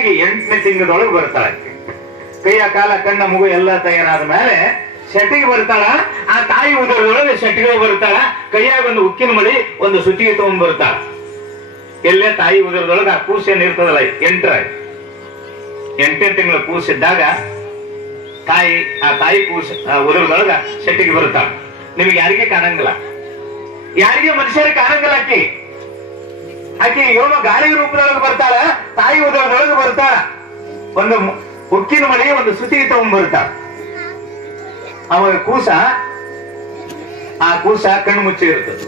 ಶೆಟ್ಟಿಗೆ 8ನೇ ತಿಂಗಳದೊಳಗೆ ಬರ್ತಾಳೆ. ಕೈಯ ಕಾಲ ಕಣ್ಣ ಮೂಗು ಎಲ್ಲ ತಯಾರಾದ ಮೇಲೆ ಶೆಟ್ಟಿಗೆ ಬರ್ತಾಳ. ಆ ತಾಯಿ ಉದರದೊಳಗೆ ಶೆಟ್ಟಿಗೆ ಬರ್ತಾಳ. ಕೈಯಾಗ ಒಂದು ಉಕ್ಕಿನ ಮಡಿ ಒಂದು ಸುತ್ತಿಗೆ ತಗೊಂಡ್ ಬರ್ತಾಳ. ಎಲ್ಲೇ ತಾಯಿ ಉದರದೊಳಗೆ ಆ ಕೂಸೇನ್ ಇರ್ತದಲ್ಲ 8ನೇ ತಿಂಗಳ ಕೂಸಿದ್ದಾಗ ಆ ತಾಯಿ ಕೂಸ ಉದರದೊಳಗ ಶೆಟ್ಟಿಗೆ ಬರ್ತಾಳ. ನಿಮ್ಗೆ ಯಾರಿಗೆ ಕಾಣಂಗಿಲ್ಲ, ಯಾರಿಗೆ ಮನುಷ್ಯರಿಗೆ ಕಾಣಂಗಿಲ್ಲ. ಆಕಿ ಯೋಮ ಗಾಳಿ ರೂಪದೊಳಗೆ ಬರ್ತಾಳ. ತಾಯಿ ಉದರದೊಳಗೆ ಬರ್ತಾಳ. ಒಂದು ಉಕ್ಕಿನ ಮಡಿ ಒಂದು ಸುತ್ತಿಗೆ ತಗೊಂಡ್ ಬರ್ತಾಳ. ಅವಾಗ ಆ ಕೂಸ ಕಣ್ಣು ಮುಚ್ಚಿ ಇರ್ತದೆ.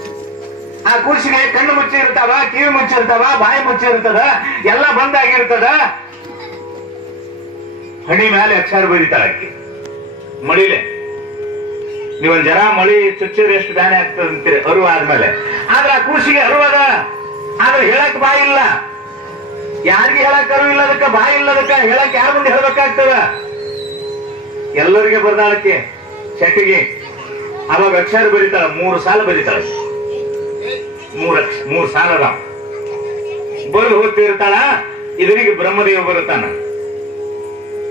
ಆ ಕೂಸಿಗೆ ಕಣ್ಣು ಮುಚ್ಚಿ ಇರ್ತಾವ, ಕಿವಿ ಮುಚ್ಚಿರ್ತಾವ, ಬಾಯಿ ಮುಚ್ಚಿರ್ತದ, ಎಲ್ಲ ಬಂದಾಗಿರ್ತದ. ಹಣಿ ಮೇಲೆ ಅಕ್ಷರ ಬರೀತಾಳ ಆಕಿ ಮಳಿಲೆ. ನೀವೊಂದ್ ಜರ ಮಳಿ ಚುಚ್ಚಿದ್ರೆ ಎಷ್ಟು ಬ್ಯಾನೆ ಆಗ್ತದೆ ಅಂತೀರಿ ಅರಿವು ಆದ್ಮೇಲೆ. ಆದ್ರೆ ಆ ಕೂಸಿಗೆ ಅರಿವದ, ಆದ್ರೆ ಹೇಳಕ್ ಬಾಯಿ ಇಲ್ಲ. ಯಾರಿಗೆ ಹೇಳಕ್ ಅರಿವು ಇಲ್ಲದಕ್ಕ, ಬಾಯಿ ಇಲ್ಲದಕ್ಕ ಹೇಳಕ್ ಯಾರ ಮುಂದೆ ಹೇಳ್ಬೇಕಾಗ್ತದ? ಎಲ್ಲರಿಗೆ ಬರ್ದಾಳಕ್ಕೆ ಶೆಟ್ಟಿಗೆ. ಅವಾಗ ಅಕ್ಷರ ಬರೀತಾಳ, 3 ಸಾಲ ಬರೀತಾಳ. 3 ಸಾಲ ಬರೆದು ಹೋಗ್ತಿರ್ತಾಳ. ಇದರಿಗೆ ಬ್ರಹ್ಮದೇವ ಬರುತ್ತಾನ.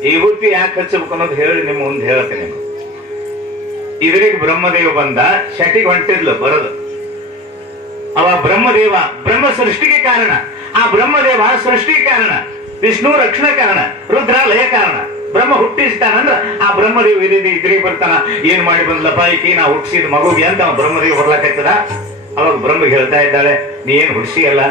ಈ ಬುತ್ತಿ ಯಾಕೆ ಹಚ್ಚಬೇಕು ಅನ್ನೋದು ಹೇಳಿ ನಿಮ್ಮ ಮುಂದೆ ಹೇಳ್ತೇನೆ. ಇದರಿಗೆ ಬ್ರಹ್ಮದೇವ ಬಂದ, ಶೆಟ್ಟಿಗೆ ಹೊಂಟಿದ್ಲು ಬರೋದು. ಅವ ಬ್ರಹ್ಮದೇವ ಬ್ರಹ್ಮ ಸೃಷ್ಟಿಗೆ ಕಾರಣ. ಆ ಬ್ರಹ್ಮದೇವ ಸೃಷ್ಟಿಗೆ ಕಾರಣ, ವಿಷ್ಣು ರಕ್ಷಣಾ ಕಾರಣ, ರುದ್ರ ಲಯ ಕಾರಣ. ಬ್ರಹ್ಮ ಹುಟ್ಟಿಸ್ತಾನಂದ್ರ ಆ ಬ್ರಹ್ಮದೇವ ಇದ್ರಿಗೆ ಬರ್ತಾನ. ಏನ್ ಮಾಡಿ ಬಂದ್ಲಪ್ಪ ಈಕಿ, ನಾ ಹುಟ್ಟಿಸಿದ ಮಗುಗೆ ಅಂತ ಬ್ರಹ್ಮದೇವ ಬರ್ಲಾಕೈತದ. ಅವಾಗ ಬ್ರಹ್ಮ ಹೇಳ್ತಾ ಇದ್ದಾಳೆ, ನೀ ಏನ್ ಹುಟ್ಟಿಸಿ ಅಲ್ಲ,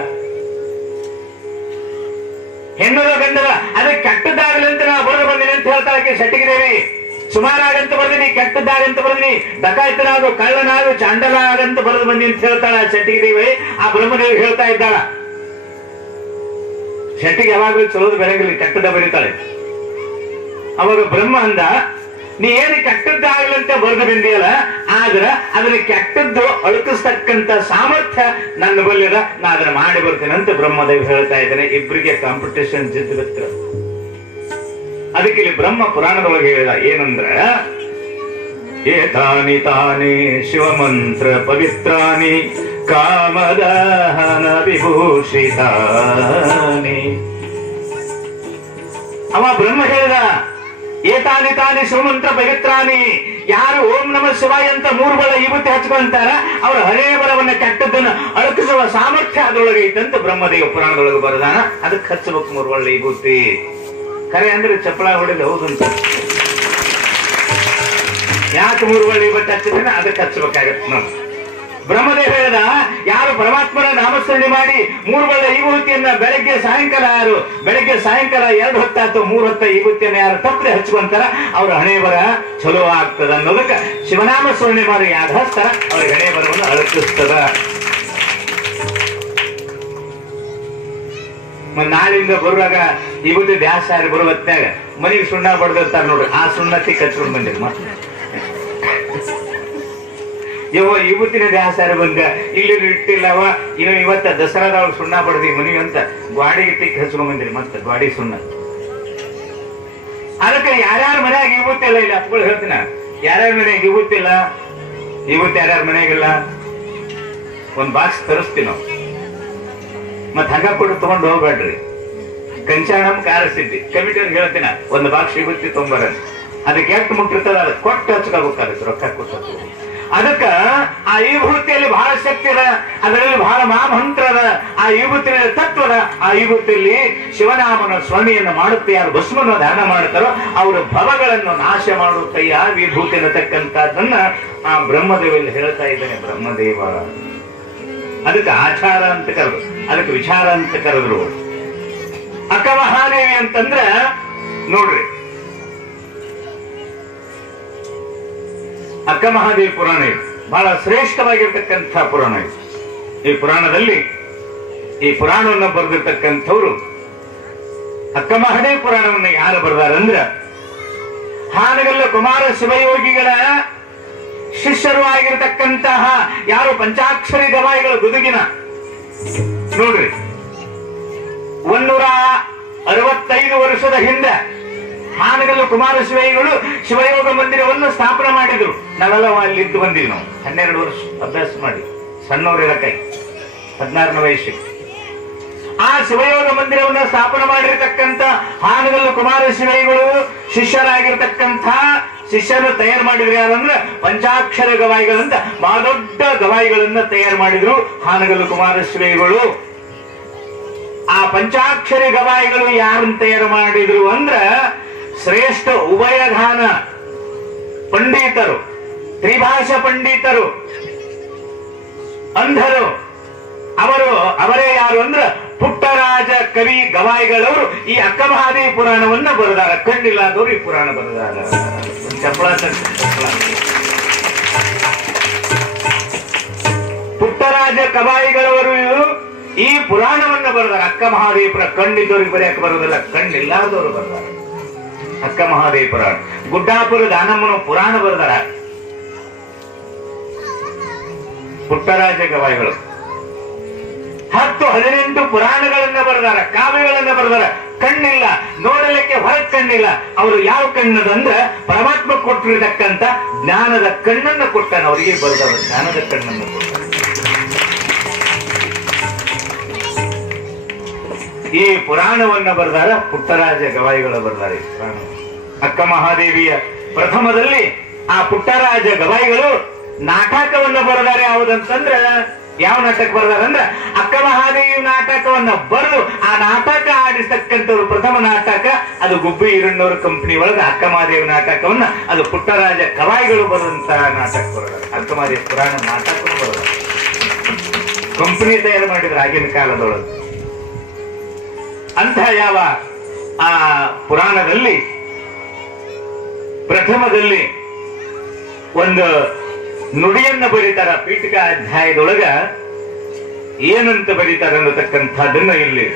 ಹೆಣ್ಣದ ಗಂಡದ ಅದಕ್ಕೆ ಕೆಟ್ಟದ್ದಾಗಲಿ ಅಂತ ನಾ ಬರೆದು ಬಂದಿನಿ ಅಂತ ಹೇಳ್ತಾಳೆ ಶೆಟ್ಟಿಗೆ ದೇವಿ. ಸುಮಾರಾಗಂತ ಬರ್ದಿನಿ, ಕೆಟ್ಟದ್ದಾಗಂತ ಬರ್ದಿನಿ, ಡಕಾಯ್ತನಾಗು, ಕಳ್ಳನಾಗು, ಚಾಂಡಲಾಗಂತ ಬರೆದು ಬಂದಿ ಅಂತ ಹೇಳ್ತಾಳ ಶೆಟ್ಟಿಗೆ ದೇವಿ. ಆ ಬ್ರಹ್ಮದೇವಿ ಹೇಳ್ತಾ ಇದ್ದಾಳ. ಶೆಟ್ಟಿಗೆ ಯಾವಾಗಲೂ ಚಲೋದು ಬೆಳಗಲಿ, ಕೆಟ್ಟದ ಬರೀತಾಳೆ. ಅವಾಗ ಬ್ರಹ್ಮ ಅಂದ, ನೀ ಏನು ಕೆಟ್ಟದ್ದಾಗಲಂತ ಬರೆದು ಬಂದಿಯಲ್ಲ, ಆದ್ರ ಅದನ್ನ ಕೆಟ್ಟದ್ದು ಅಳುಕಿಸ್ತಕ್ಕಂತ ಸಾಮರ್ಥ್ಯ ನನ್ನ ಬಲ್ಯದ, ನಾ ಅದನ್ನ ಮಾಡಿ ಬರ್ತೇನೆ ಅಂತ ಬ್ರಹ್ಮದೇವ್ ಹೇಳ್ತಾ ಇದ್ದೇನೆ. ಇಬ್ಬರಿಗೆ ಕಾಂಪಿಟೇಷನ್ ಜಿದ್ದಿರುತ್ತೆ. ಅದಕ್ಕೆ ಇಲ್ಲಿ ಬ್ರಹ್ಮ ಪುರಾಣದೊಳಗೆ ಹೇಳಿದ ಏನಂದ್ರ, ಏತಾನಿ ತಾನಿ ಶಿವಮಂತ್ರ ಪವಿತ್ರಾನಿ ಕಾಮದಹನ ವಿಭೂಷಿತಾನಿ. ಅವ ಬ್ರಹ್ಮ ಹೇಳಿದ, ಏತಾನಿ ತಾನಿ ಶಿವಮಂತ್ರ ಪವಿತ್ರಾನಿ. ಯಾರು ಓಂ ನಮ ಶಿವಾಯ ಅಂತ 3 ಬಳ ವಿಭೂತಿ ಹಚ್ಕೊಂತಾರ, ಅವರ ಹರೇ ಬಲವನ್ನ ಕೆಟ್ಟದ್ದನ್ನ ಅಳಕಿಸುವ ಸಾಮರ್ಥ್ಯ ಅದರೊಳಗೆ ಐತಂತ ಬ್ರಹ್ಮದೇವ ಪುರಾಣದೊಳಗೆ ಬರದಾನ. ಅದಕ್ಕೆ ಹಚ್ಚಬೇಕು 3 ಬಳ ವಿಭೂತಿ. ಕರೆ ಅಂದ್ರೆ ಚಪ್ಪಳ ಹೊಡೆದು ಹೌದಂತ. ಯಾಕೆ 3 ಬಳ ವಿಭೂತಿ ಹಚ್ಚಿದ್ರೆ ಅದಕ್ಕೆ ಹಚ್ಚಬೇಕಾಗತ್ತೆ. ನಾವು ಬ್ರಹ್ಮದೇವ ಹೇಳಿದ, ಯಾರು ಪರಮಾತ್ಮನ ನಾಮಸ್ಮರಣೆ ಮಾಡಿ 3 ಬಳ ವಿಭೂತಿಯನ್ನ ಬೆಳಗ್ಗೆ ಸಾಯಂಕಾಲ, ಯಾರು ಬೆಳಗ್ಗೆ ಸಾಯಂಕಾಲ 2 ಹೊತ್ತಾತು 3 ಹೊತ್ತ ವಿಭೂತಿಯನ್ನ ಯಾರು ತಪ್ಪದೆ ಹಚ್ಕೊಂತಾರ ಅವ್ರ ಹಣೆ ಬರ ಚಲೋ ಆಗ್ತದ ಅನ್ನೋದಕ್ಕೆ ಶಿವನಾಮ ಸ್ಮರಣೆ ಮಾಡಿ ಯಾರು ಹಚ್ತಾರ ಅವ್ರ ಹಣೆ ಬರವನ್ನು ಅಳಕಿಸ್ತದ. ನಾಳಿಂದ ಬರುವಾಗ ವಿಭೂತಿ ದ್ಯಾಸ ಯಾರು ಬರುವ ಹೊತ್ನಾಗ ಮನೆಗೆ ಸುಣ್ಣ ಬಡ್ದಿರ್ತಾರ ನೋಡ್ರಿ, ಆ ಸುಣ್ಣತಿ ಕಚ್ಕೊಂಡ್ ಬಂದಿರ್ ಮತ್ತೆ ವಿಭೂತಿನ ದ್ಯಾಸಾರ ಬಂದ ಇಲ್ಲಿ ಇಟ್ಟಿಲ್ಲವ. ಇನ್ನು ಇವತ್ತ ದಸರಾದವ್ರು ಸುಣ್ಣ ಬಡ್ದಿ ಮನಿ ಅಂತ ಗ್ವಾಡಿಗೆ ತಿಕ್ ಹಚ್ಕೊಂಡ್ ಬಂದಿರಿ, ಮತ್ತೆ ಗ್ವಾಡಿ ಸುಣ್ಣ. ಅದಕ್ಕೆ ಯಾರ್ಯಾರ ಮನ್ಯಾಗ ವಿಭೂತಿ ಇಲ್ಲ, ಇಲ್ಲಿ ಅಪ್ಗಳು ಹೇಳ್ತೀನ, ಯಾರ್ಯಾರ ಮನೆಯಾಗ ವಿಭೂತಿ ಇಲ್ಲ, ವಿಭೂತಿ ಯಾರ್ಯಾರ ಮನೆಯಾಗಿಲ್ಲ, ಒಂದ್ ಬಾಕ್ಸ್ ತರಿಸ್ತೀವಿ ನಾವು. ಮತ್ ಹಂಗ ಕೊಟ್ಟು ತಗೊಂಡು ಹೋಗ್ಬೇಡ್ರಿ. ಕಂಚಾಣಂ ಕಾರಸಿದ್ದಿ ಕಮಿಟಿಯವ್ರಿಗೆ ಹೇಳ್ತೀನ, ಒಂದು ಬಾಕ್ಸ್ ವಿಭೂತಿ ತೊಂಬರ. ಅದಕ್ಕೆ ಎಷ್ಟು ಮುಟ್ಟಿರ್ತದ ಅದಕ್ಕೆ ಕೊಟ್ಟು ಹಚ್ಕೋಬೇಕು, ಅದಕ್ಕೆ ರೊಕ್ಕ ಕೊಟ್ಟು. ಅದಕ್ಕ ಆ ವಿಭೂತಿಯಲ್ಲಿ ಬಹಳ ಶಕ್ತಿ ಅದ, ಅದರಲ್ಲಿ ಬಹಳ ಮಹಾಮಂತ್ರ ಅದ. ಆ ವಿಭೂತಿಯಲ್ಲಿ ತತ್ವದ. ಆ ವಿಭೂತಿಯಲ್ಲಿ ಶಿವನಾಮನ ಸ್ಮರಣೆಯನ್ನು ಮಾಡುತ್ತೆ. ಯಾರು ಭಸ್ಮನ ಧ್ಯಾನ ಮಾಡ್ತಾರೋ ಅವರ ಭವಗಳನ್ನು ನಾಶ ಮಾಡುತ್ತೆ ಆ ವಿಭೂತಿ ಅನ್ನತಕ್ಕಂಥದ್ದನ್ನ ಆ ಬ್ರಹ್ಮದೇವಲ್ಲಿ ಹೇಳ್ತಾ ಇದ್ದಾನೆ ಬ್ರಹ್ಮದೇವ. ಅದಕ್ಕೆ ಆಚಾರ ಅಂತ ಕರೆದ್ರು, ಅದಕ್ಕೆ ವಿಚಾರ ಅಂತ ಕರೆದ್ರು. ಅಕ್ಕ ಮಹಾದೇವಿ ಅಂತಂದ್ರ ನೋಡ್ರಿ, ಅಕ್ಕ ಮಹಾದೇವಿ ಪುರಾಣ ಇದು ಬಹಳ ಶ್ರೇಷ್ಠವಾಗಿರ್ತಕ್ಕಂಥ ಪುರಾಣ ಇದು. ಈ ಪುರಾಣದಲ್ಲಿ ಈ ಪುರಾಣವನ್ನು ಬರೆದಿರ್ತಕ್ಕಂಥವ್ರು ಅಕ್ಕ ಮಹಾದೇವಿ ಪುರಾಣವನ್ನು ಯಾರು ಬರೆದಾರಂದ್ರ ಹಾನಗಲ್ಲ ಕುಮಾರ ಶಿವಯೋಗಿಗಳ ಶಿಷ್ಯರು ಆಗಿರತಕ್ಕಂತಹ ಯಾರು ಪಂಚಾಕ್ಷರಿ ಗವಾಯಿಗಳ ಗುದುಗಿನ ನೋಡ್ರಿ, 165 ವರ್ಷದ ಹಿಂದೆ ಹಾನಗಲ್ಲು ಕುಮಾರ ಶಿವಯೋಗಿಗಳು ಶಿವಯೋಗ ಮಂದಿರವನ್ನು ಸ್ಥಾಪನೆ ಮಾಡಿದ್ರು. ನಾವೆಲ್ಲ ಅಲ್ಲಿದ್ದು ಬಂದಿವಿ. ನಾವು 12 ವರ್ಷ ಅಭ್ಯಾಸ ಮಾಡಿ ಸಣ್ಣವರಿರಕೈ 16ನೇ ವಯಸ್ಸಿಗೆ ಆ ಶಿವಯೋಗ ಮಂದಿರವನ್ನು ಸ್ಥಾಪನೆ ಮಾಡಿರ್ತಕ್ಕಂಥ ಹಾನಗಲ್ಲು ಕುಮಾರಸ್ವಾಮಿಗಳು ಶಿಷ್ಯರಾಗಿರ್ತಕ್ಕಂಥ ಶಿಷ್ಯರು ತಯಾರು ಮಾಡಿದ್ರು ಯಾರಂದ್ರೆ ಪಂಚಾಕ್ಷರ ಗವಾಯಿಗಳಂತ ಬಹಳ ದೊಡ್ಡ ಗವಾಯಿಗಳನ್ನ ತಯಾರು ಮಾಡಿದ್ರು ಹಾನಗಲ್ಲು ಕುಮಾರಸ್ವಾಮಿಗಳು. ಆ ಪಂಚಾಕ್ಷರಿ ಗವಾಯಿಗಳು ಯಾರನ್ನ ತಯಾರು ಮಾಡಿದ್ರು ಅಂದ್ರ ಶ್ರೇಷ್ಠ ಉಭಯಗಾನ ಪಂಡಿತರು, ತ್ರಿಭಾಷಾ ಪಂಡಿತರು, ಅಂಧರು. ಅವರೇ ಯಾರು ಅಂದ್ರ ಪುಟ್ಟರಾಜ ಕವಿ ಗವಾಯಿಗಳವರು ಈ ಅಕ್ಕಮಹಾದೇವಿ ಪುರಾಣವನ್ನ ಬರೆದಾರ. ಕಣ್ಣಿಲ್ಲಾದವರು ಈ ಪುರಾಣ ಬರೆದಾರ. ಪುಟ್ಟರಾಜ ಗವಾಯಿಗಳವರು ಈ ಪುರಾಣವನ್ನ ಬರೆದಾರ. ಅಕ್ಕ ಮಹಾದೇವಿಪುರ ಕಣ್ಣಿದ್ದವ್ರಿಗೆ ಬರೆಯಕ್ಕೆ ಬರೋದಿಲ್ಲ, ಕಣ್ಣಿಲ್ಲಾದವರು ಬರೆದಾರ ಅಕ್ಕ ಮಹಾದೇವಿ ಪುರಾಣ. ಗುಡ್ಡಾಪುರ ದಾನಮ್ಮನ ಪುರಾಣ ಬರೆದಾರ ಪುಟ್ಟರಾಜ ಗವಾಯಿಗಳು. 10-18 ಪುರಾಣಗಳನ್ನ ಬರೆದಾರ, ಕಾವ್ಯಗಳನ್ನ ಬರೆದಾರ. ಕಣ್ಣಿಲ್ಲ, ನೋಡಲಿಕ್ಕೆ ಹೊರಗೆ ಕಣ್ಣಿಲ್ಲ. ಅವರು ಯಾವ ಕಣ್ಣದಂದ್ರ ಪರಮಾತ್ಮ ಕೊಟ್ಟಿರತಕ್ಕಂತ ಜ್ಞಾನದ ಕಣ್ಣನ್ನು ಕೊಟ್ಟಾನ. ಅವರಿಗೆ ಬರೆದವರು ಜ್ಞಾನದ ಕಣ್ಣನ್ನು ಕೊಟ್ಟ. ಈ ಪುರಾಣವನ್ನ ಬರೆದಾರ ಪುಟ್ಟರಾಜ ಗವಾಯಿಗಳು ಬರೆದಾರ ಈ ಪುರಾಣ. ಅಕ್ಕ ಮಹಾದೇವಿಯ ಪ್ರಥಮದಲ್ಲಿ ಆ ಪುಟ್ಟರಾಜ ಗವಾಯಿಗಳು ನಾಟಕವನ್ನ ಬರೆದಾರೆ. ಯಾವುದಂತಂದ್ರ ಯಾವ ನಾಟಕ ಬರೆದಾರ ಅಂದ್ರ ಅಕ್ಕ ಮಹಾದೇವಿ ನಾಟಕವನ್ನ ಬರೆದು ಆ ನಾಟಕ ಆಡಿಸ್ತಕ್ಕಂಥವ್ರು ಪ್ರಥಮ ನಾಟಕ ಅದು ಗುಬ್ಬಿ ಈರಣ್ಣವ್ರ ಕಂಪನಿ ಒಳಗ ಅಕ್ಕ ಮಹಾದೇವಿ ನಾಟಕವನ್ನ ಅದು ಪುಟ್ಟರಾಜ ಗವಾಯಿಗಳು ಬರೆದಂತಹ ನಾಟಕ ಬರೆದಾರ. ಅಕ್ಕ ಮಹಾದೇವಿ ಪುರಾಣ ನಾಟಕವನ್ನು ಬರೆದಾರ. ಕಂಪನಿ ತಯಾರು ಮಾಡಿದ್ರು ಆಗಿನ ಕಾಲದೊಳಗೆ. ಅಂತ ಯಾವ ಆ ಪುರಾಣದಲ್ಲಿ ಪ್ರಥಮದಲ್ಲಿ ಒಂದು ನುಡಿಯನ್ನ ಬರೀತಾರ. ಪೀಠಿಕಾ ಅಧ್ಯಾಯದೊಳಗ ಏನಂತ ಬರೀತಾರ ಅನ್ನತಕ್ಕಂಥದ್ದನ್ನ ಇಲ್ಲಿ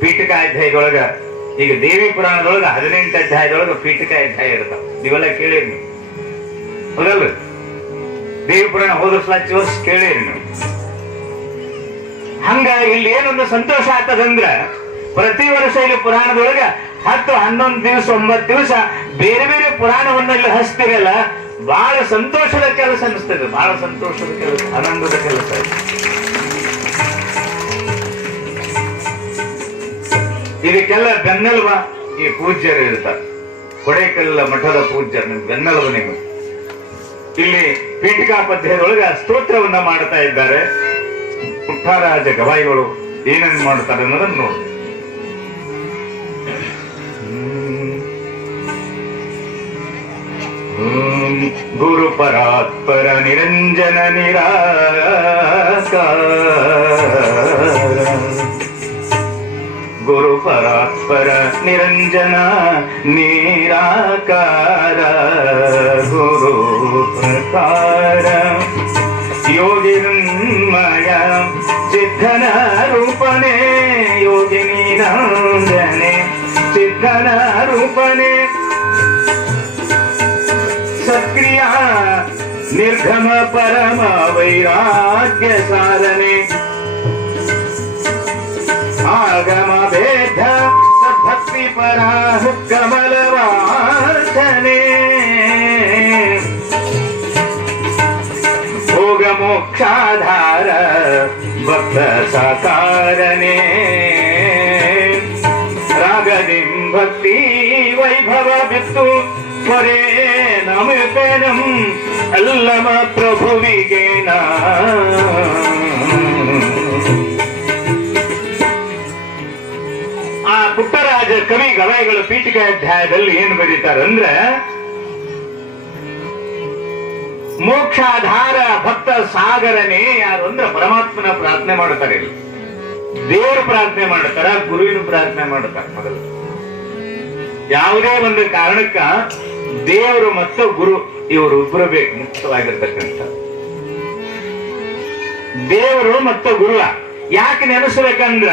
ಪೀಠಿಕಾ ಅಧ್ಯಾಯದೊಳಗ, ಈಗ ದೇವಿ ಪುರಾಣದೊಳಗ 18 ಅಧ್ಯಾಯದೊಳಗ ಪೀಠಿಕಾ ಅಧ್ಯಾಯ ಇರ್ತಾವ. ನೀವೆಲ್ಲ ಕೇಳಿರಿ ನೀವು, ಹೌದಲ್ರಿ? ದೇವಿ ಪುರಾಣ ಹೋದರ್ಸ್ಲಾಚಿ ವರ್ಷ ಕೇಳಿರಿ ನೀವು. ಹಂಗ ಇಲ್ಲಿ ಏನೊಂದು ಸಂತೋಷ ಆಗ್ತದಂದ್ರ ಪ್ರತಿ ವರ್ಷ ಇಲ್ಲಿ ಪುರಾಣದೊಳಗ 10-11 ದಿವಸ 9 ದಿವಸ ಬೇರೆ ಬೇರೆ ಪುರಾಣವನ್ನ ಇಲ್ಲಿ ಹಚ್ತಿರಲ್ಲ, ಬಹಳ ಸಂತೋಷದ ಕೆಲಸ ಅನಿಸ್ತದೆ. ಬಹಳ ಸಂತೋಷದ ಕೆಲಸ, ಆನಂದದ ಕೆಲಸ. ಇದಕ್ಕೆಲ್ಲ ಬೆನ್ನೆಲುಬ ಈ ಪೂಜ್ಯರು ಇರ್ತಾರೆ. ಕೊಡೇಕಲ್ಲ ಮಠದ ಪೂಜ್ಯರು ಬೆನ್ನೆಲುಬು. ನೀವು ಇಲ್ಲಿ ಪೀಠಿಕಾ ಪದ್ಯದೊಳಗ ಸ್ತೋತ್ರವನ್ನ ಮಾಡ್ತಾ ಇದ್ದಾರೆ. ಪುಟ್ಟರಾಜ ಗವಾಯಿಗಳು ಏನೇನು ಮಾಡ್ತಾರೆ ಅನ್ನೋದನ್ನು ನೋಡಿ. ಗುರು ಪರಾತ್ಪರ ನಿರಂಜನ ನಿರಾಕಾರ, ಗುರು ಪರಾತ್ಪರ ನಿರಂಜನ ನಿರಾಕಾರ, ಗುರು ಪ್ರಕಾರ ಯೋಗಿನ್ಮಯ ಸಿದ್ಧನ ರೂಪನೆ, ಯೋಗಿನಿ ನಂದನೆ ಸಿದ್ಧನ ರೂಪನೆ, ಸಕ್ರಿಯ ನಿರ್ಗಮ ಪರಮ ವೈರಾಗ್ಯ ಸಾಧನೆ, ಆಗಮ ಭೇದ ಸದ್ಭಕ್ತಿ ಪರ ಕಮಲವಾಸನೆ, ಭೋಗ ಮೋಕ್ಷಾಧಾರ ಭಕ್ತ ಸಾಕಾರನೆ, ರಾಗದಿಂ ಭಕ್ತಿ ವೈಭವ ಬಿತ್ತು ಹೊರೆ ನಮಪೆನಂ ಅಲ್ಲಮ ಪ್ರಭುವಿಗೆ ನಾ. ಆ ಪುಟ್ಟರಾಜ ಕವಿ ಗವಾಯಿಗಳು ಪೀಠಿಕಾ ಅಧ್ಯಾಯದಲ್ಲಿ ಏನು ಬರೀತಾರಂದ್ರೆ, ಮೋಕ್ಷಾಧಾರ ಭಕ್ತ ಸಾಗರನೇ ಯಾರು ಅಂದ್ರೆ ಪರಮಾತ್ಮನ ಪ್ರಾರ್ಥನೆ ಮಾಡ್ತಾರೆ. ಇಲ್ಲಿ ದೇವರು ಪ್ರಾರ್ಥನೆ ಮಾಡ್ತಾರ, ಗುರುವಿನ ಪ್ರಾರ್ಥನೆ ಮಾಡ್ತಾರೆ. ಮೊದಲು ಯಾವುದೇ ಒಂದು ಕಾರಣಕ್ಕ ದೇವರು ಮತ್ತು ಗುರು ಇವರು ಇಬ್ಬರು ಬೇಕು. ಮುಕ್ತವಾಗಿರ್ತಕ್ಕಂಥ ದೇವರು ಮತ್ತು ಗುರು ಯಾಕೆ ನೆನೆಸ್ಬೇಕಂದ್ರ,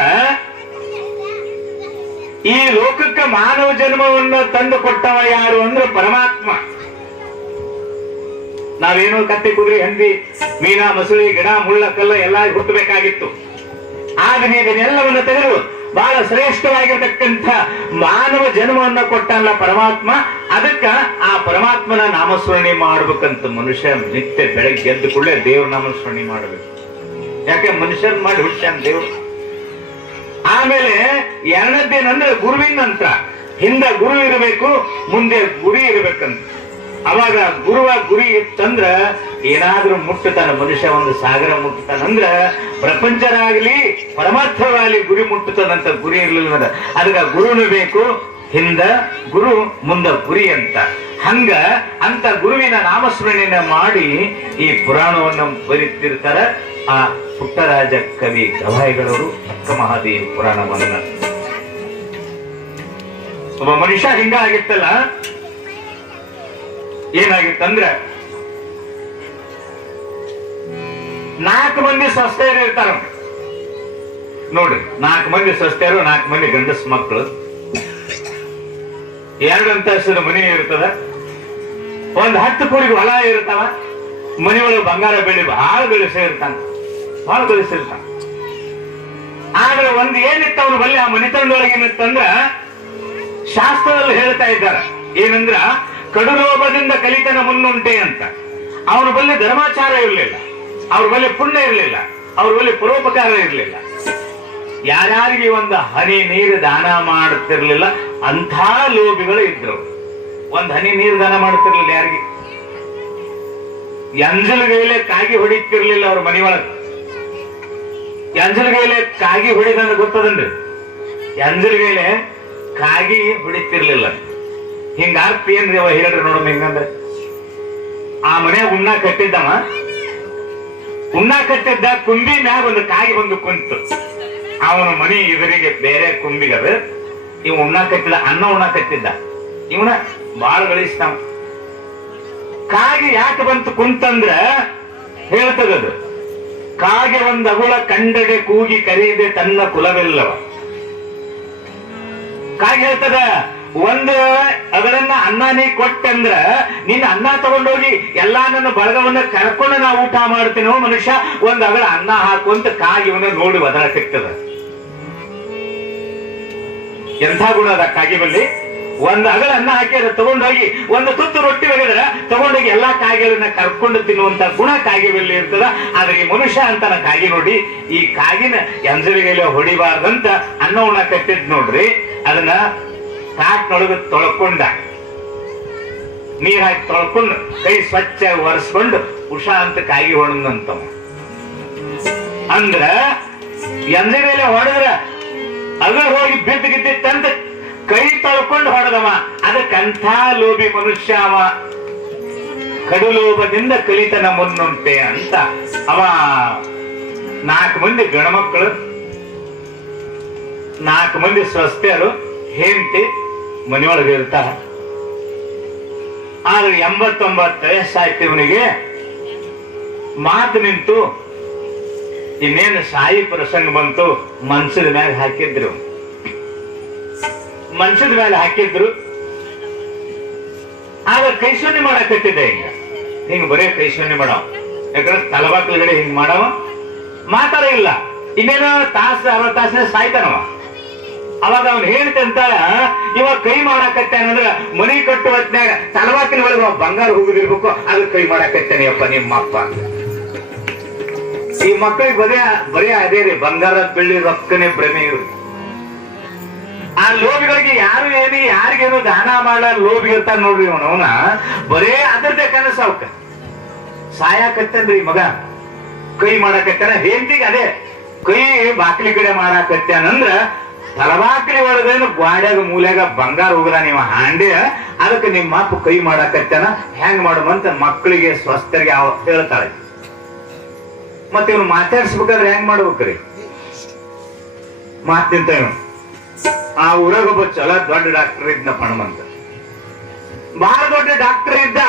ಈ ಲೋಕಕ್ಕೆ ಮಾನವ ಜನ್ಮವನ್ನು ತಂದು ಕೊಟ್ಟವ ಯಾರು ಅಂದ್ರೆ ಪರಮಾತ್ಮ. ನಾವೇನೋ ಕತ್ತೆ ಕುದುರೆ ಹಂದಿ ಮೀನಾ ಮಸೂರಿ ಗಿಡ ಮುಳ್ಳ ಕಲ್ಲ ಎಲ್ಲ ಹುಟ್ಟಬೇಕಾಗಿತ್ತು. ಆದ್ರೆ ಇದನ್ನೆಲ್ಲವನ್ನು ತೆಗೆದು ಬಹಳ ಶ್ರೇಷ್ಠವಾಗಿರ್ತಕ್ಕಂಥ ಮಾನವ ಜನ್ಮವನ್ನ ಕೊಟ್ಟಲ್ಲ ಪರಮಾತ್ಮ. ಅದಕ್ಕ ಆ ಪರಮಾತ್ಮನ ನಾಮಸ್ಮರಣೆ ಮಾಡ್ಬೇಕಂತ ಮನುಷ್ಯ ನಿತ್ಯ ಬೆಳಗ್ಗೆ ಎದ್ದು ಕೂಡಲೇ ದೇವ್ರ ನಾಮಸ್ಮರಣೆ ಮಾಡ್ಬೇಕು. ಯಾಕೆ ಮನುಷ್ಯನ್ ಮಾಡಿ ಹುಟ್ಟ್ಯಾನ ದೇವ್ರು. ಆಮೇಲೆ ಎರಡನೇದೇನಂದ್ರೆ ಗುರುವಿನ ನಂತರ ಹಿಂದೆ ಗುರು ಇರಬೇಕು, ಮುಂದೆ ಗುರಿ ಇರಬೇಕಂತ. ಅವಾಗ ಗುರಿ ಇತ್ತಂದ್ರ ಏನಾದ್ರೂ ಮುಟ್ಟತಾನ ಮನುಷ್ಯ, ಒಂದು ಸಾಗರ ಮುಟ್ಟತಾನಂದ್ರ ಪ್ರಪಂಚರಾಗ್ಲಿ ಪರಮಾರ್ಥವಾಗಲಿ ಗುರಿ ಮುಟ್ಟತಾನಂತ. ಗುರಿ ಇರ್ಲಿಲ್ಲ ಅದಕ್ಕೆ ಗುರುನು ಬೇಕು, ಹಿಂದ ಗುರು ಮುಂದ ಗುರಿ ಅಂತ. ಹಂಗ ಅಂತ ಗುರುವಿನ ನಾಮಸ್ಮರಣೆಯನ್ನ ಮಾಡಿ ಈ ಪುರಾಣವನ್ನು ಬರೀತಿರ್ತಾರ ಆ ಪುಟ್ಟರಾಜ ಕವಿ ಗವಾಯಿಗಳವರು ಅಕ್ಕ ಮಹಾದೇವಿ ಪುರಾಣವನ್ನ. ಒಬ್ಬ ಮನುಷ್ಯ ಹಿಂಗ ಆಗಿತ್ತಲ್ಲ, ಏನಾಗಿತ್ತಂದ್ರ 4 ಮಂದಿ ಸ್ವಸ್ಥರು ಇರ್ತಾರ ನೋಡ್ರಿ. 4 ಮಂದಿ ಸ್ವಸ್ಥರು, 4 ಮಂದಿ ಗಂಡಸ ಮಕ್ಕಳು, 2 ಅಂತಸ್ತಿನ ಮನೆ ಇರ್ತದ, ಒಂದ್ 10 ಕೋಟಿಗೆ ಹೊಲ ಇರ್ತಾವ, ಮನೆಯೊಳಗೆ ಬಂಗಾರ ಬೆಳ್ಳಿ ಬಹಳ ಗಳಿಸಿರ್ತಾನ. ಆದ್ರೆ ಒಂದ್ ಏನಿತ್ತು ಅವ್ರ ಬಲ್ಲಿ, ಆ ಮನೆತನದೊಳಗೆ ಏನಿತ್ತಂದ್ರ ಶಾಸ್ತ್ರದಲ್ಲಿ ಹೇಳ್ತಾ ಇದ್ದಾರೆ ಏನಂದ್ರ ಕಡುಲೋಭದಿಂದ ಕಲಿತನ ಮುನ್ನುಂಟೆ ಅಂತ. ಅವ್ರ ಬಲ್ಲಿ ಧರ್ಮಾಚಾರ ಇರಲಿಲ್ಲ, ಅವ್ರ ಬಲ್ಲಿ ಪುಣ್ಯ ಇರಲಿಲ್ಲ, ಅವ್ರ ಬಲ್ಲಿ ಪರೋಪಕಾರ ಇರಲಿಲ್ಲ. ಯಾರ್ಯಾರಿಗೆ ಒಂದು ಹನಿ ನೀರು ದಾನ ಮಾಡುತ್ತಿರ್ಲಿಲ್ಲ ಅಂಥ ಲೋಭಿಗಳು ಇದ್ರು. ಒಂದ್ ಹನಿ ನೀರು ದಾನ ಮಾಡುತ್ತಿರ್ಲಿಲ್ಲ ಯಾರಿಗೆ. ಎಂಜಲ್ಗೈಲೆ ಕಾಗಿ ಹೊಡಿತಿರ್ಲಿಲ್ಲ ಅವ್ರ ಮನೆಯೊಳಗೆ. ಎಂಜಲ್ಗೈಲೆ ಕಾಗಿ ಹೊಡಿದಂದ್ರೆ ಗೊತ್ತದನ್ರಿ, ಎಂಜಲ್ಗೈಲೆ ಕಾಗಿ ಹೊಡಿತಿರ್ಲಿಲ್ಲ. ಹಿಂಗ ಅರ್ಥ ಏನ್ರಿ ಅವ ಹೇಳ್ರಿ ನೋಡಮ್ಮ. ಹಿಂಗಂದ್ರೆ ಆ ಮನೆಯಾಗ ಉಣ್ಣ ಕಟ್ಟಿದ್ದ ಕುಂಬಿ ಮ್ಯಾಗ ಒಂದು ಕಾಗಿ ಬಂದು ಕುಂತು. ಅವನ ಮನಿ ಎದುರಿಗೆ ಬೇರೆ ಕುಂಬಿಗದ, ಇವ್ ಉಣ್ಣ ಕಟ್ಟಿದ, ಅನ್ನ ಉಣ್ಣ ಕಟ್ಟಿದ್ದ. ಇವನ ಬಾಳ ಗಳಿಸ್ತಾವ. ಕಾಗಿ ಯಾಕೆ ಬಂತು ಕುಂತಂದ್ರ ಹೇಳ್ತದದು, ಕಾಗೆ ಒಂದು ಅಗುಳ ಕಂಡಡೆ ಕೂಗಿ ಕರೆಯದೆ ತನ್ನ ಕುಲವೆಲ್ಲವ. ಕಾಗೆ ಹೇಳ್ತದ, ಒಂದು ಅಗಳನ್ನ ಅನ್ನ ನೀ ಕೊಟ್ಟಂದ್ರ ನಿನ್ನ ಅನ್ನ ತಗೊಂಡೋಗಿ ಎಲ್ಲಾ ನನ್ನ ಬಳಗವನ್ನ ಕರ್ಕೊಂಡು ನಾ ಊಟ ಮಾಡ್ತೀನೋ ಮನುಷ್ಯ, ಒಂದ್ ಅಗಳ ಅನ್ನ ಹಾಕುವಂತ ಕಾಗಿ ಇವನ್ನ ನೋಡಿ ಒದರಾಕ್ತದ. ಎಂಥ ಗುಣ ಅದ ಕಾಗಿ ಬಲ್ಲಿ. ಒಂದ್ ಅಗಳ ಅನ್ನ ಹಾಕಿ ಅದ ತಗೊಂಡೋಗಿ ಒಂದು ತುತ್ತು ರೊಟ್ಟಿ ಒಗೆದ್ರ ತಗೊಂಡೋಗಿ ಎಲ್ಲಾ ಕಾಯಿಗಳನ್ನ ಕರ್ಕೊಂಡು ತಿನ್ನುವಂತ ಗುಣ ಕಾಗಿ ಬಲ್ಲಿ ಇರ್ತದ. ಆದ್ರೆ ಈ ಮನುಷ್ಯ ಅಂತಾನ ಕಾಗಿ ನೋಡಿ, ಈ ಕಾಗಿನ ಎಂಜಲಿಗೆಲ್ಲ ಹೊಡಿಬಾರ್ದಂತ ಅನ್ನ ಉಣ ಕಟ್ಟಿದ್ ನೋಡ್ರಿ. ಅದನ್ನ ಕಾಟ್ನೊಳಗ ತೊಳ್ಕೊಂಡ, ನೀರ್ ಹಾಕಿ ತೊಳ್ಕೊಂಡು ಕೈ ಸ್ವಚ್ಛ ಒರೆಸ್ಕೊಂಡು ಉಷಾ ಅಂತ ಕಾಗಿ ಹೊಡೆದಂತವ. ಅಂದ್ರ ಎಂಜಲಿಗೆಲ್ಲ ಹೊಡೆದ್ರ ಅಗ ಹೋಗಿ ಬಿದ್ದಿತ್ತಂತ ಕೈ ತೊಳ್ಕೊಂಡು ಹೊಡೆದವ. ಅದಕ್ಕಂಥ ಲೋಭಿ ಮನುಷ್ಯ ಅವ. ಕಡುಲೋಭದಿಂದ ಕಲಿತನ ಮುನ್ನುಂಟೆ ಅಂತ. ಅವ 4 ಮಂದಿ ಗಣಮಕ್ಕಳು, 4 ಮಂದಿ ಸ್ವಸ್ಥರು, ಹೆಂಡತಿ ಮನೆಯೊಳಗೆ ಇರ್ತಾರ. ಆದ್ರೆ 89 ವಯಸ್ಸಾಯ್ತು ಇವನಿಗೆ. ಮಾತು ನಿಂತು ಇನ್ನೇನು ಸಾಯಿ ಪ್ರಸಂಗ ಬಂತು. ಮನ್ಸದ ಮ್ಯಾಗ ಹಾಕಿದ್ರು, ಮನ್ಸದ ಮೇಲೆ ಹಾಕಿದ್ರು. ಆಗ ಕೈಶೂನ್ಯ ಮಾಡಕತ್ತಿದ್ದೆ. ಹಿಂಗ ಬರೇ ಕೈಶೂನ್ಯ ಮಾಡವ, ಯಾಕಂದ್ರೆ ತಲಬಾಕ್ಲಗಡೆ ಹಿಂಗ್ ಮಾಡವ, ಮಾತಾಡ ಇಲ್ಲ. ಇನ್ನೇನೋ ತಾಸು 60 ತಾಸಿನ ಸಾಯ್ತಾನವ. ಅವಾಗ ಅವ್ನು ಹೇಳ್ತಂತಾಳ, ಇವಾಗ ಕೈ ಮಾಡಾಕತ್ತಾನಂದ್ರ ಮನಿ ಕಟ್ಟು ಹೊತ್ನ್ಯಾಗ ತಲಬಾಕಿನ ಒಳಗೆ ಬಂಗಾರ ಹೋಗುದಿರ್ಬೇಕು, ಅದು ಕೈ ಮಾಡಾಕತ್ತಾನೆ ಅಪ್ಪ ನಿಮ್ಮಪ್ಪ. ಈ ಮಕ್ಕಳಿಗೆ ಬರೀ ಅದೇ ರೀ, ಬಂಗಾರ ಬೆಳ್ಳಿ ರೊಕ್ಕನೆ ಭ್ರಮೆ ಇರು. ಆ ಲೋಭಿಗಳಿಗೆ ಯಾರು ಏನಿ ಯಾರಿಗೇನು ದಾನ ಮಾಡ ಲೋಭಿ ಇರ್ತಾರ ನೋಡ್ರಿ. ಅವನ ಬರೇ ಅದರದೇ ಕನಸ. ಅವಕ್ಕ ಸಾಯಾಕತ್ತನ್ರಿ ಮಗ, ಕೈ ಮಾಡಾಕತ್ತಾನ. ಹೆಂಡತಿಗೆ ಅದೇ ಕೈ ಬಾಕ್ಲಿ ಕಡೆ ಮಾಡಾಕತ್ತಾನಂದ್ರ ತಲಬಾಕ್ಲಿ ಒಳಗೇನು ಗ್ವಾಡ್ಯಾಗ ಮೂಲ್ಯಾಗ ಬಂಗಾರ ಹೋಗದ ನೀವು ಹಾಂಡೆ, ಅದಕ್ಕೆ ನಿಮ್ಮ ಅಪ್ಪ ಕೈ ಮಾಡಾಕತ್ತಾನ, ಹೆಂಗ್ ಮಾಡುವಂತ ಮಕ್ಕಳಿಗೆ ಸ್ವಸ್ಥರಿಗೆ ಹೇಳ್ತಾಳೆ. ಮತ್ತೆ ಇವನು ಮಾತಾಡ್ಸ್ಬೇಕಾದ್ರೆ ಹೆಂಗ್ ಮಾಡ್ಬೇಕ್ರಿ? ಮಾತಿಂತ ಇವನು ಆ ಊರಾಗ ಒಬ್ಬ ಚಲೋ ದೊಡ್ಡ ಡಾಕ್ಟರ್ ಇದ್ನ, ಪಣಮಂತ, ಬಹಳ ದೊಡ್ಡ ಡಾಕ್ಟರ್ ಇದ್ದ.